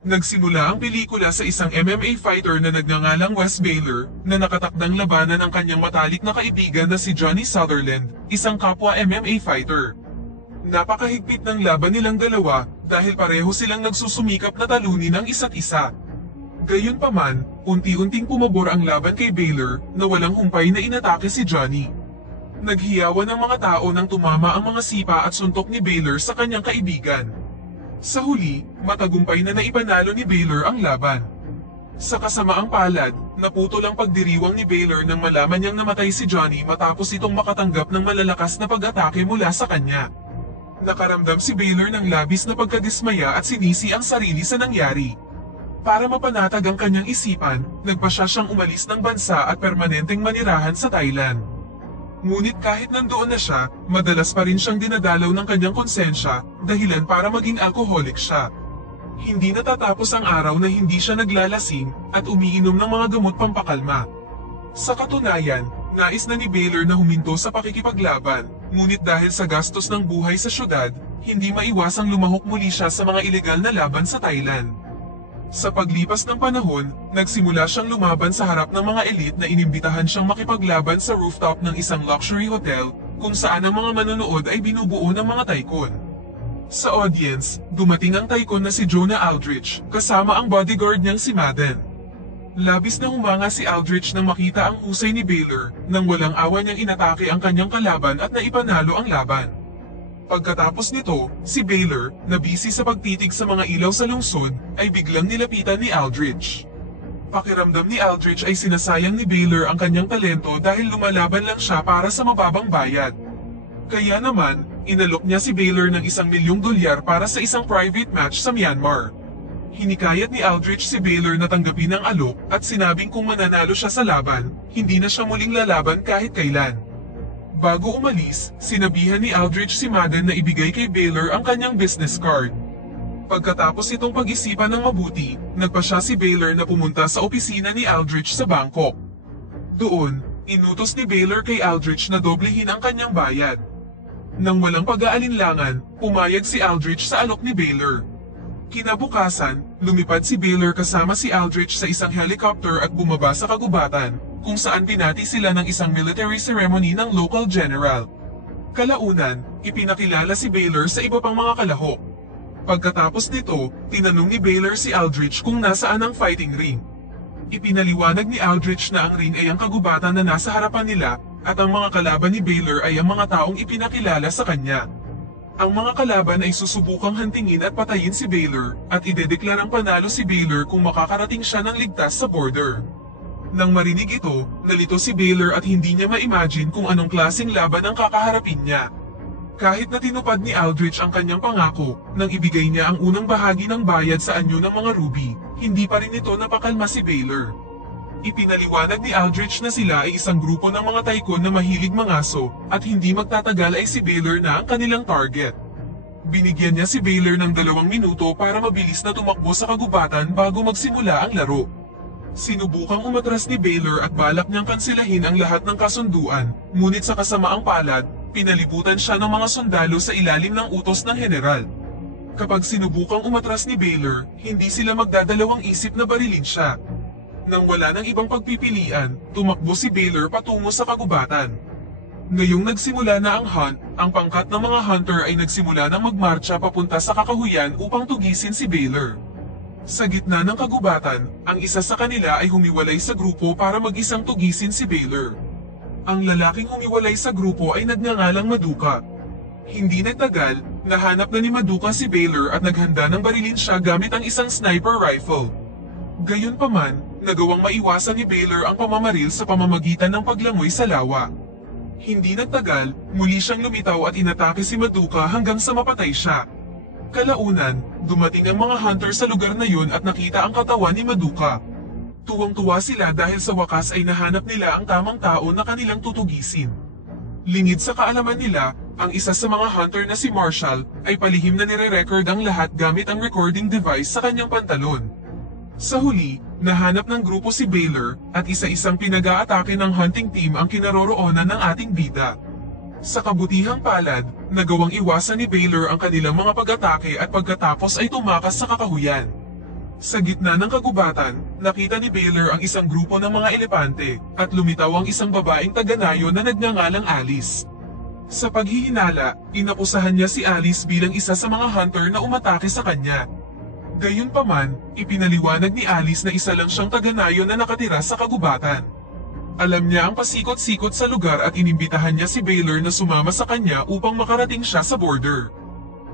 Nagsimula ang pelikula sa isang MMA fighter na nagngangalang Wes Baylor na nakatakdang labanan ang kanyang matalik na kaibigan na si Johnny Sutherland, isang kapwa MMA fighter. Napakahigpit ng laban nilang dalawa dahil pareho silang nagsusumikap na talunin ang isa't isa. Gayunpaman, unti-unting pumabor ang laban kay Baylor na walang humpay na inatake si Johnny. Naghiyawan ang mga tao nang tumama ang mga sipa at suntok ni Baylor sa kanyang kaibigan. Sa huli, matagumpay na naipanalo ni Baylor ang laban. Sa kasamaang palad, naputol ang pagdiriwang ni Baylor nang malaman niyang namatay si Johnny matapos itong makatanggap ng malalakas na pag-atake mula sa kanya. Nakaramdam si Baylor ng labis na pagkadismaya at sinisi ang sarili sa nangyari. Para mapanatag ang kanyang isipan, nagpasya siyang umalis ng bansa at permanenteng manirahan sa Thailand. Ngunit kahit nandoon na siya, madalas pa rin siyang dinadalaw ng kanyang konsensya, dahilan para maging alcoholic siya. Hindi natatapos ang araw na hindi siya naglalasing at umiinom ng mga gamot pampakalma. Sa katunayan, nais na ni Baylor na huminto sa pakikipaglaban, ngunit dahil sa gastos ng buhay sa syudad, hindi maiwasang lumahok muli siya sa mga ilegal na laban sa Thailand. Sa paglipas ng panahon, nagsimula siyang lumaban sa harap ng mga elite na inimbitahan siyang makipaglaban sa rooftop ng isang luxury hotel kung saan ang mga manonood ay binubuo ng mga tycoon. Sa audience, dumating ang tycoon na si Jonah Aldrich kasama ang bodyguard niyang si Madden. Labis na humanga si Aldrich nang makita ang husay ni Baylor nang walang awa niyang inatake ang kanyang kalaban at naipanalo ang laban. Pagkatapos nito, si Baylor, na busy sa pagtitig sa mga ilaw sa lungsod, ay biglang nilapitan ni Aldrich. Pakiramdam ni Aldrich ay sinasayang ni Baylor ang kanyang talento dahil lumalaban lang siya para sa mababang bayad. Kaya naman, inalok niya si Baylor ng $1,000,000 para sa isang private match sa Myanmar. Hinikayat ni Aldrich si Baylor na tanggapin ang alok at sinabing kung mananalo siya sa laban, hindi na siya muling lalaban kahit kailan. Bago umalis, sinabihan ni Aldrich si Madden na ibigay kay Baylor ang kanyang business card. Pagkatapos itong pag-isipan ng mabuti, nagpasya si Baylor na pumunta sa opisina ni Aldrich sa Bangkok. Doon, inutos ni Baylor kay Aldrich na doblehin ang kanyang bayad. Nang walang pag-aalinlangan, pumayag si Aldrich sa alok ni Baylor. Kinabukasan, lumipad si Baylor kasama si Aldrich sa isang helicopter at bumaba sa kagubatan, kung saan pinati sila ng isang military ceremony ng local general. Kalaunan, ipinakilala si Baylor sa iba pang mga kalahok. Pagkatapos nito, tinanong ni Baylor si Aldrich kung nasaan ang fighting ring. Ipinaliwanag ni Aldrich na ang ring ay ang kagubatan na nasa harapan nila at ang mga kalaban ni Baylor ay ang mga taong ipinakilala sa kanya. Ang mga kalaban ay susubukang hantingin at patayin si Baylor at idedeklarang panalo si Baylor kung makakarating siya ng ligtas sa border. Nang marinig ito, nalito si Baylor at hindi niya ma-imagine kung anong klaseng laban ang kakaharapin niya. Kahit na tinupad ni Aldrich ang kanyang pangako nang ibigay niya ang unang bahagi ng bayad sa anyo ng mga ruby, hindi pa rin ito napakalma si Baylor. Ipinaliwanag ni Aldrich na sila ay isang grupo ng mga tycoon na mahilig mangaso at hindi magtatagal ay si Baylor na ang kanilang target. Binigyan niya si Baylor ng 2 minuto para mabilis na tumakbo sa kagubatan bago magsimula ang laro. Sinubukang umatras ni Baylor at balak niyang kansilahin ang lahat ng kasunduan, ngunit sa kasamaang palad, pinalibutan siya ng mga sundalo sa ilalim ng utos ng general. Kapag sinubukang umatras ni Baylor, hindi sila magdadalawang isip na barilin siya. Nang wala ng ibang pagpipilian, tumakbo si Baylor patungo sa kagubatan. Ngayong nagsimula na ang hunt, ang pangkat ng mga hunter ay nagsimula ng magmarcha papunta sa kakahuyan upang tugisin si Baylor. Sa gitna ng kagubatan, ang isa sa kanila ay humiwalay sa grupo para mag-isang tugisin si Baylor. Ang lalaking humiwalay sa grupo ay nagngangalang Maduka. Hindi nagtagal, nahanap na ni Maduka si Baylor at naghanda ng barilin siya gamit ang isang sniper rifle. Gayunpaman, nagawang maiwasan ni Baylor ang pamamaril sa pamamagitan ng paglangoy sa lawa. Hindi nagtagal, muli siyang lumitaw at inatake si Maduka hanggang sa mapatay siya. Kalaunan, dumating ang mga hunter sa lugar na yun at nakita ang katawan ni Maduka. Tuwang-tuwa sila dahil sa wakas ay nahanap nila ang tamang tao na kanilang tutugisin. Lingid sa kaalaman nila, ang isa sa mga hunter na si Marshall ay palihim na nire-record ang lahat gamit ang recording device sa kanyang pantalon. Sa huli, nahanap ng grupo si Baylor at isa-isang pinag-aatake ng hunting team ang kinaroroonan ng ating bida. Sa kabutihang palad, nagawang iwasan ni Baylor ang kanilang mga pag-atake at pagkatapos ay tumakas sa kakahuyan. Sa gitna ng kagubatan, nakita ni Baylor ang isang grupo ng mga elepante at lumitaw ang isang babaeng taga-Nayo na nagngangalang Alice. Sa paghihinala, inakusahan niya si Alice bilang isa sa mga hunter na umatake sa kanya. Gayunpaman, ipinaliwanag ni Alice na isa lang siyang taga-Nayo na nakatira sa kagubatan. Alam niya ang pasikot-sikot sa lugar at inimbitahan niya si Baylor na sumama sa kanya upang makarating siya sa border.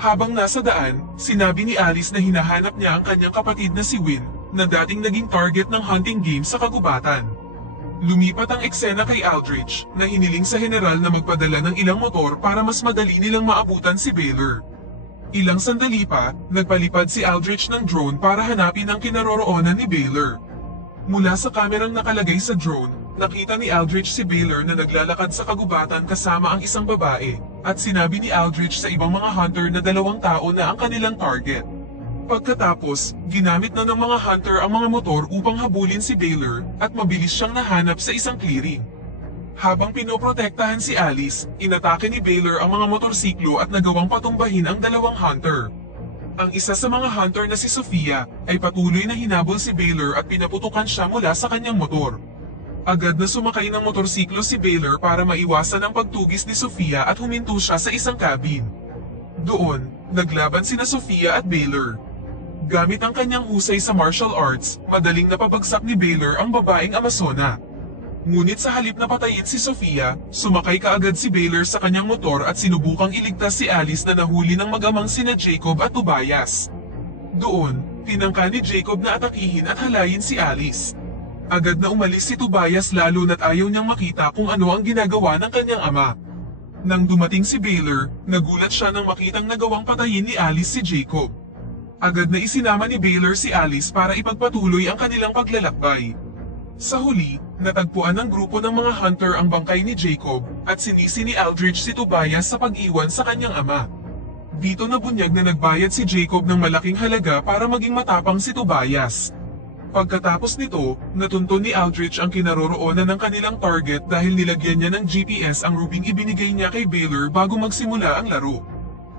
Habang nasa daan, sinabi ni Alice na hinahanap niya ang kanyang kapatid na si Win, na dating naging target ng hunting game sa kagubatan. Lumipat ang eksena kay Aldrich, na hiniling sa general na magpadala ng ilang motor para mas madali nilang maabutan si Baylor. Ilang sandali pa, nagpalipad si Aldrich ng drone para hanapin ang kinaroroonan ni Baylor. Mula sa kamerang nakalagay sa drone, nakita ni Aldrich si Baylor na naglalakad sa kagubatan kasama ang isang babae, at sinabi ni Aldrich sa ibang mga hunter na 2 tao na ang kanilang target. Pagkatapos, ginamit na ng mga hunter ang mga motor upang habulin si Baylor at mabilis siyang nahanap sa isang clearing. Habang pinoprotektahan si Alice, inatake ni Baylor ang mga motorsiklo at nagawang patumbahin ang 2 hunter. Ang isa sa mga hunter na si Sofia ay patuloy na hinabol si Baylor at pinaputukan siya mula sa kanyang motor. Agad na sumakay ng motorsiklo si Baylor para maiwasan ang pagtugis ni Sofia at huminto siya sa isang cabin. Doon, naglaban sina Sofia at Baylor. Gamit ang kanyang husay sa martial arts, madaling napabagsak ni Baylor ang babaeng Amazona. Ngunit sa halip na patayin si Sofia, sumakay kaagad si Baylor sa kanyang motor at sinubukang iligtas si Alice na nahuli ng mag-amang sina Jacob at Tobias. Doon, tinangka ni Jacob na atakihin at halayin si Alice. Agad na umalis si Tobias lalo na't ayaw niyang makita kung ano ang ginagawa ng kanyang ama. Nang dumating si Baylor, nagulat siya nang makitang nagawang patayin ni Alice si Jacob. Agad na isinama ni Baylor si Alice para ipagpatuloy ang kanilang paglalakbay. Sa huli, natagpuan ng grupo ng mga hunter ang bangkay ni Jacob at sinisi ni Aldrich si Tobias sa pag-iwan sa kanyang ama. Dito nabunyag na nagbayad si Jacob ng malaking halaga para maging matapang si Tobias. Pagkatapos nito, natuntun ni Aldrich ang kinaroroonan ng kanilang target dahil nilagyan niya ng GPS ang rubing ibinigay niya kay Baylor bago magsimula ang laro.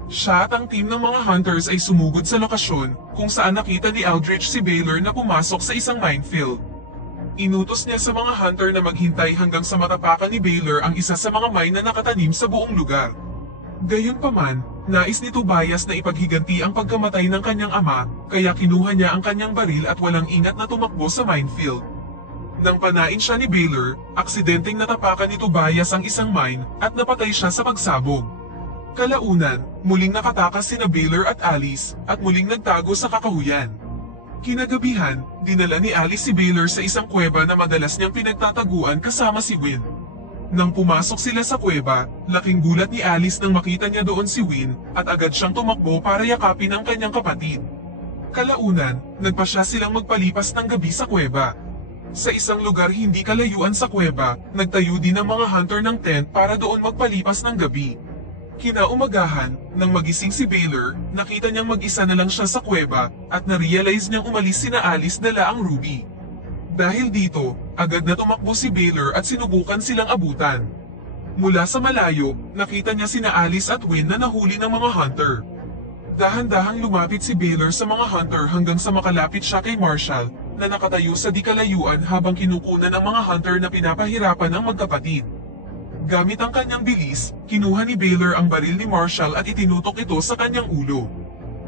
Siya at ang team ng mga hunters ay sumugod sa lokasyon kung saan nakita ni Aldrich si Baylor na pumasok sa isang minefield. Inutos niya sa mga hunter na maghintay hanggang sa matapakan ni Baylor ang isa sa mga mine na nakatanim sa buong lugar. Gayunpaman, nais ni Tobias na ipaghiganti ang pagkamatay ng kanyang ama, kaya kinuha niya ang kanyang baril at walang ingat na tumakbo sa minefield. Nang panain siya ni Baylor, aksidenteng natapakan ni Tobias ang isang mine at napatay siya sa pagsabog. Kalaunan, muling nakatakas sina Baylor at Alice at muling nagtago sa kakahuyan. Kinagabihan, dinala ni Alice si Baylor sa isang kuweba na madalas niyang pinagtataguan kasama si Win. Nang pumasok sila sa kuweba, laking gulat ni Alice nang makita niya doon si Win at agad siyang tumakbo para yakapin ang kanyang kapatid. Kalaunan, nagpasya silang magpalipas ng gabi sa kuweba. Sa isang lugar hindi kalayuan sa kuweba, nagtayo din ang mga hunter ng tent para doon magpalipas ng gabi. Kinaumagahan, nang magising si Baylor, nakita niyang mag-isa na lang siya sa kuweba at na-realize niyang umalis sina Alice dala ang Ruby. Dahil dito, agad na tumakbo si Baylor at sinubukan silang abutan. Mula sa malayo, nakita niya sina Alice at Win na nahuli ng mga hunter. Dahan-dahang lumapit si Baylor sa mga hunter hanggang sa makalapit siya kay Marshall na nakatayo sa di kalayuan habang kinukunan ng mga hunter na pinapahirapan ang magkapatid. Gamit ang kanyang bilis, kinuha ni Baylor ang baril ni Marshall at itinutok ito sa kanyang ulo.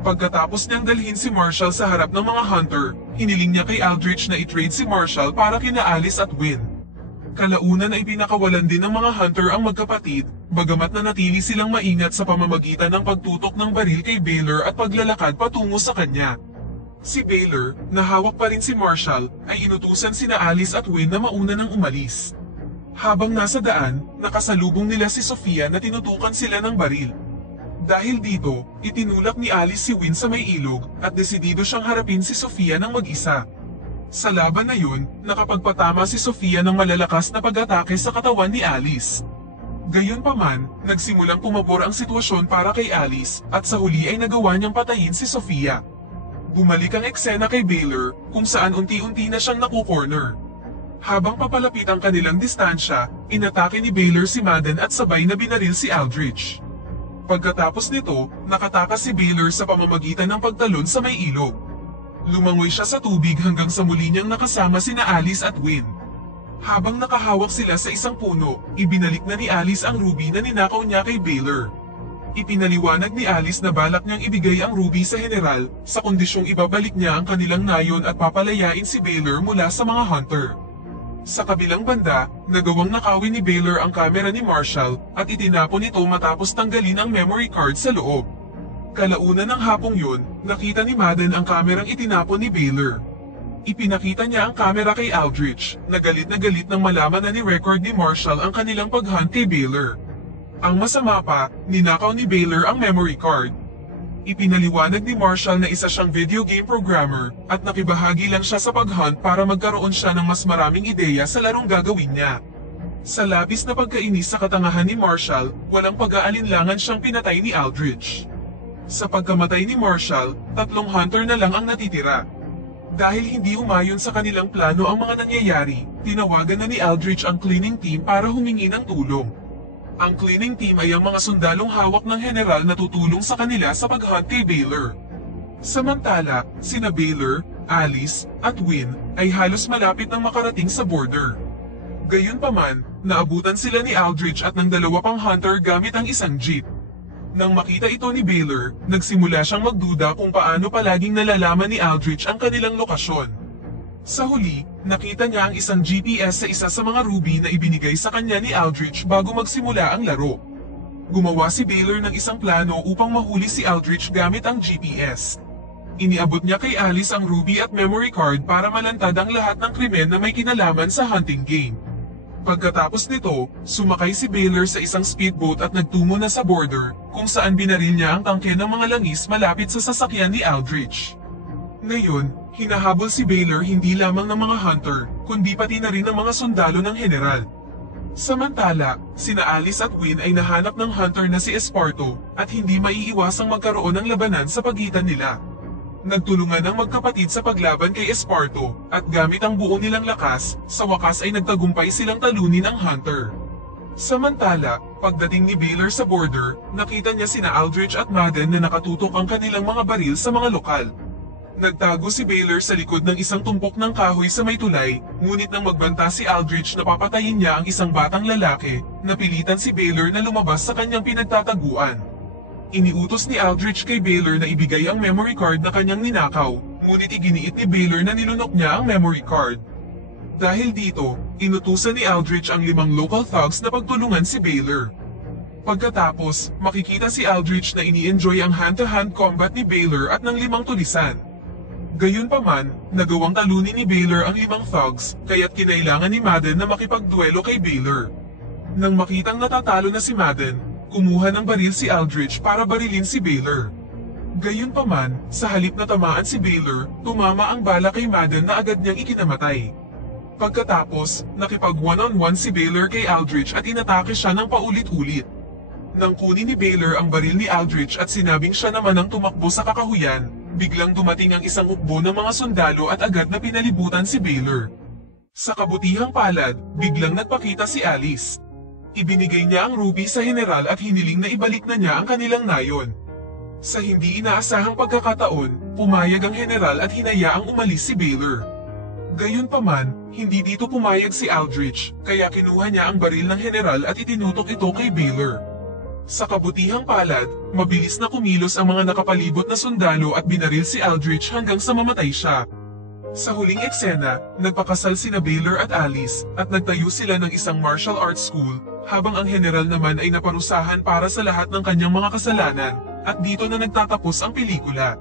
Pagkatapos niyang dalhin si Marshall sa harap ng mga hunter, hiniling niya kay Aldrich na i-trade si Marshall para kina Alice at Win. Kalaunan ay pinakawalan din ng mga hunter ang magkapatid, bagamat na natili silang maingat sa pamamagitan ng pagtutok ng baril kay Baylor at paglalakad patungo sa kanya. Si Baylor, na hawak pa rin si Marshall, ay inutusan sina Alice at Win na mauna nang umalis. Habang nasa daan, nakasalubong nila si Sofia na tinutukan sila ng baril. Dahil dito, itinulak ni Alice si Win sa may ilog at desidido siyang harapin si Sofia ng mag-isa. Sa laban na yun, nakapagpatama si Sofia ng malalakas na pag-atake sa katawan ni Alice. Gayunpaman, nagsimulang pumabor ang sitwasyon para kay Alice at sa huli ay nagawa niyang patayin si Sofia. Bumalik ang eksena kay Baylor kung saan unti-unti na siyang naku-corner. Habang papalapit ang kanilang distansya, inatake ni Baylor si Madden at sabay na binaril si Aldrich. Pagkatapos nito, nakatakas si Baylor sa pamamagitan ng pagtalon sa may ilog. Lumangoy siya sa tubig hanggang sa muli niyang nakasama sina Alice at Win. Habang nakahawak sila sa isang puno, ibinalik na ni Alice ang ruby na ninakaw niya kay Baylor. Ipinaliwanag ni Alice na balak niyang ibigay ang ruby sa general, sa kondisyong ibabalik niya ang kanilang nayon at papalayain si Baylor mula sa mga hunter. Sa kabilang banda, nagawang nakawin ni Baylor ang kamera ni Marshall at itinapon ito matapos tanggalin ang memory card sa loob. Kalaunan ng hapong yun, nakita ni Madden ang kamerang itinapon ni Baylor. Ipinakita niya ang kamera kay Aldrich, na galit nang malaman na ni-record ni Marshall ang kanilang pag-hunt kay Baylor. Ang masama pa, ninakaw ni Baylor ang memory card. Ipinaliwanag ni Marshall na isa siyang video game programmer at nakibahagi lang siya sa pag-hunt para magkaroon siya ng mas maraming ideya sa larong gagawin niya. Sa labis na pagkainis sa katangahan ni Marshall, walang pag-aalinlangan siyang pinatay ni Aldrich. Sa pagkamatay ni Marshall, 3 hunter na lang ang natitira. Dahil hindi umayon sa kanilang plano ang mga nangyayari, tinawagan na ni Aldrich ang cleaning team para humingi ng tulong. Ang cleaning team ay ang mga sundalong hawak ng general na tutulong sa kanila sa pag-hunt kay Baylor. Samantala, sina Baylor, Alice, at Win ay halos malapit nang makarating sa border. Gayunpaman, naabutan sila ni Aldrich at ng 2 pang hunter gamit ang isang jeep. Nang makita ito ni Baylor, nagsimula siyang magduda kung paano palaging nalalaman ni Aldrich ang kanilang lokasyon. Sa huli, nakita niya ang isang GPS sa isa sa mga ruby na ibinigay sa kanya ni Aldrich bago magsimula ang laro. Gumawa si Baylor ng isang plano upang mahuli si Aldrich gamit ang GPS. Iniabot niya kay Alice ang ruby at memory card para malantad ang lahat ng krimen na may kinalaman sa hunting game. Pagkatapos nito, sumakay si Baylor sa isang speedboat at nagtungo na sa border, kung saan binaril niya ang tangke ng mga langis malapit sa sasakyan ni Aldrich. Ngayon, hinahabol si Baylor hindi lamang ng mga hunter, kundi pati na rin ng mga sundalo ng general. Samantala, sina Alice at Win ay nahanap ng hunter na si Esparto at hindi maiiwasang magkaroon ng labanan sa pagitan nila. Nagtulungan ang magkapatid sa paglaban kay Esparto at gamit ang buo nilang lakas, sa wakas ay nagtagumpay silang talunin ang hunter. Samantala, pagdating ni Baylor sa border, nakita niya sina Aldrich at Madden na nakatutok ang kanilang mga baril sa mga lokal. Nagtago si Baylor sa likod ng isang tumpok ng kahoy sa may tulay, ngunit nang magbanta si Aldrich na papatayin niya ang isang batang lalaki, napilitan si Baylor na lumabas sa kanyang pinagtataguan. Iniutos ni Aldrich kay Baylor na ibigay ang memory card na kanyang ninakaw, ngunit iginiit ni Baylor na nilunok niya ang memory card. Dahil dito, inutusan ni Aldrich ang 5 local thugs na pagtulungan si Baylor. Pagkatapos, makikita si Aldrich na ini-enjoy ang hand-to-hand combat ni Baylor at ng 5 tulisan. Gayunpaman, nagawang talunin ni Baylor ang 5 thugs, kaya't kinailangan ni Madden na makipagduelo kay Baylor. Nang makitang natatalo na si Madden, kumuha ng baril si Aldrich para barilin si Baylor. Gayunpaman, sa halip na tamaan si Baylor, tumama ang bala kay Madden na agad niyang ikinamatay. Pagkatapos, nakipag one-on-one si Baylor kay Aldrich at inatake siya ng paulit-ulit. Nang kunin ni Baylor ang baril ni Aldrich at sinabing siya naman ang tumakbo sa kakahuyan, biglang dumating ang isang hukbo ng mga sundalo at agad na pinalibutan si Baylor. Sa kabutihang palad, biglang nagpakita si Alice. Ibinigay niya ang ruby sa general at hiniling na ibalik na niya ang kanilang nayon. Sa hindi inaasahang pagkakataon, pumayag ang general at hinayaang umalis si Baylor. Gayunpaman, hindi dito pumayag si Aldrich, kaya kinuha niya ang baril ng general at itinutok ito kay Baylor. Sa kabutihang palad, mabilis na kumilos ang mga nakapalibot na sundalo at binaril si Aldrich hanggang sa mamatay siya. Sa huling eksena, nagpakasal sina Baylor at Alice at nagtayo sila ng isang martial arts school, habang ang general naman ay naparusahan para sa lahat ng kanyang mga kasalanan, at dito na nagtatapos ang pelikula.